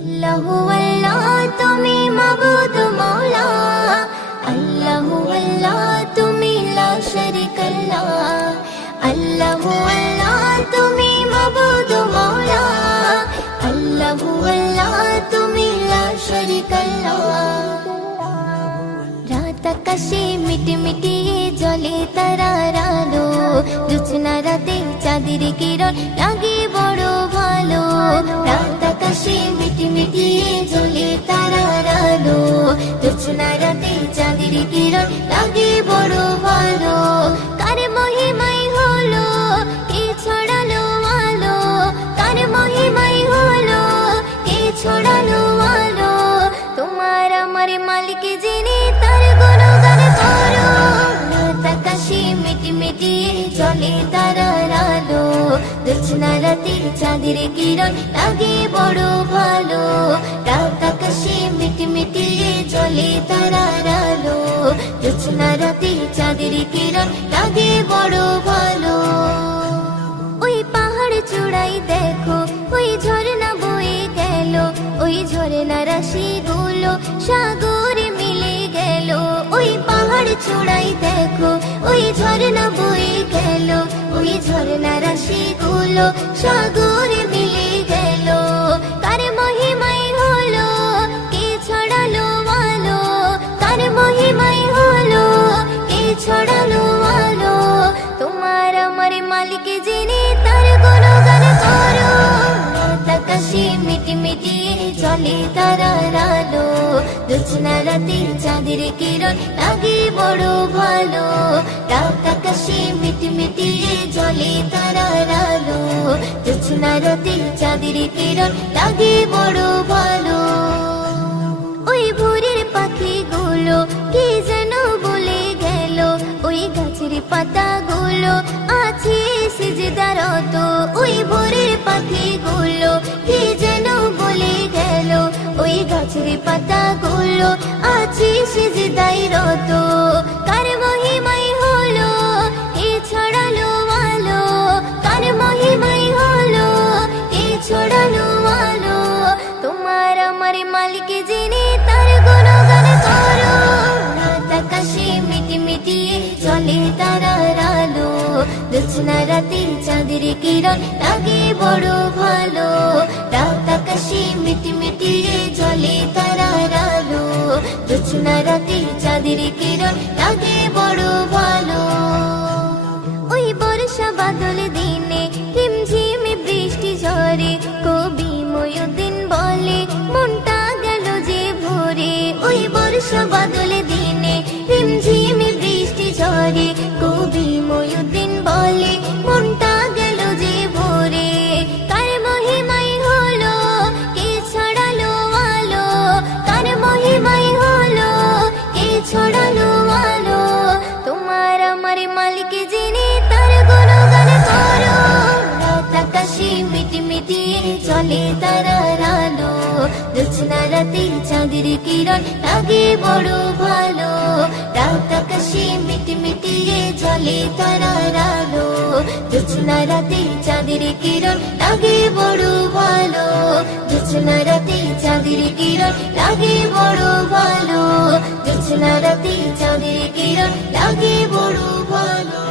আল্লাহু আল্লাহ তুমি মাবুদ মওলা, আল্লাহু আল্লাহ তুমি লা শারীকা লা। আল্লাহু আল্লাহ তুমি মাবুদ মওলা, আল্লাহু আল্লাহ তুমি লা শারীকা লা। রাত আকাশে মিটমিটি জ্বলে তারার আলো, জোছনা রাতে চাঁদের কিরণ লাগে বড় ভালো। রাত আকাশে মিটমিটি জ্বলে তারার আলো, জোছনা রাতে চাঁদের কিরণ লাগে বড় ভালো। কার মহিমাই হলো কে ছড়ালো আলো, কার মহিমাই হলো কে ছড়ালো আলো। তোমার আমার মালিক যিনি তার গুণগান করো। রাত আকাশে মিটমিটি জ্বলে তারার আলো, জোছনা রাতে চাঁদের কিরণ লাগে বড় ভালো। রাত আকাশে মিটমিটি জ্বলে তারার আলো, জোছনা রাতে চাঁদের কিরণ লাগে বড় ভালো। ওই পাহাড় চূড়াই দেখো ওই ঝর্ণা বয়ে গেল, ওই ঝর্ণা রাশি গুলো সাগরে মিলে গেল। ওই পাহাড় চূড়াই দেখো ওই ঝর্ণা বয়ে গেল, ওই ঝর্ণা রাশি গুলো সাগরে মিলে গেল। কার মহিমাই হলো কে ছড়ালো আলো, কার মহিমাই হলো কে ছড়ালো আলো। তোমার আমার মালিক যিনি তার গুণগান করো। রাত আকাশে মিটমিটি জ্বলে তারার আলো, জোছনা রাতে চাঁদের কিরণ লাগে বড় ভালো। রাত আকাশে মিটমিটি জ্বলে তারার আলো, জোছনা রাতে চাঁদের কিরণ লাগে বড় ভালো। ওই ভোরের পাখিগুলো কি যেন বলে গেল, ওই গাছের পাতাগুলো আছে সিজদারত। ওই ভোরের পাখিগুলো কি যেন বলে গেল, ওই গাছের পাতাগুলো আছে সিজদারত। কার মহিমাই হলো কে ছড়ালো আলো, কার মহিমাই হলো কে ছড়ালো আলো। তোমার আমার মালিক যিনি তার গুণগান করো। রাত আকাশে মিটমিটি জ্বলে তারার আলো, জোছনা রাতে চাঁদের কিরণ লাগে বড় ভালো। রাত আকাশে মিটমিটি জ্বলে তারার আলো, জোছনা রাতে চাঁদের কিরণ লাগে বড় ভালো। ওই বর্ষা বাদল দিনে ঝিমঝিম বৃষ্টি ঝরে, কবি ময়ূরদিন বলে মনটা গেল যে ভরে। ওই বর্ষা বাদল দিনে ঝিমঝিম বৃষ্টি ঝরে, কবি ময়ূরদিন বলে মনটা গেল যে ভরে। কার মহিমাই হলো কে ছড়ালো আলো, কার মহিমাই হলো কে ছড়ালো আলো। তোমার আমার মালিক যিনি তার গুণগান করো। রাত আকাশে মিটমিটি জ্বলে তারার আলো, জোছনা রাতে চাঁদের কিরণ লাগে বড় ভালো। রাত আকাশে মিটমিটি জ্বলে তারার আলো, জোছনা রাতে চাঁদের কিরণ লাগে বড় ভালো। জোছনা রাতে চাঁদের কিরণ লাগে বড় ভালো, জোছনা রাতে চাঁদের কিরণ লাগে বড় ভালো।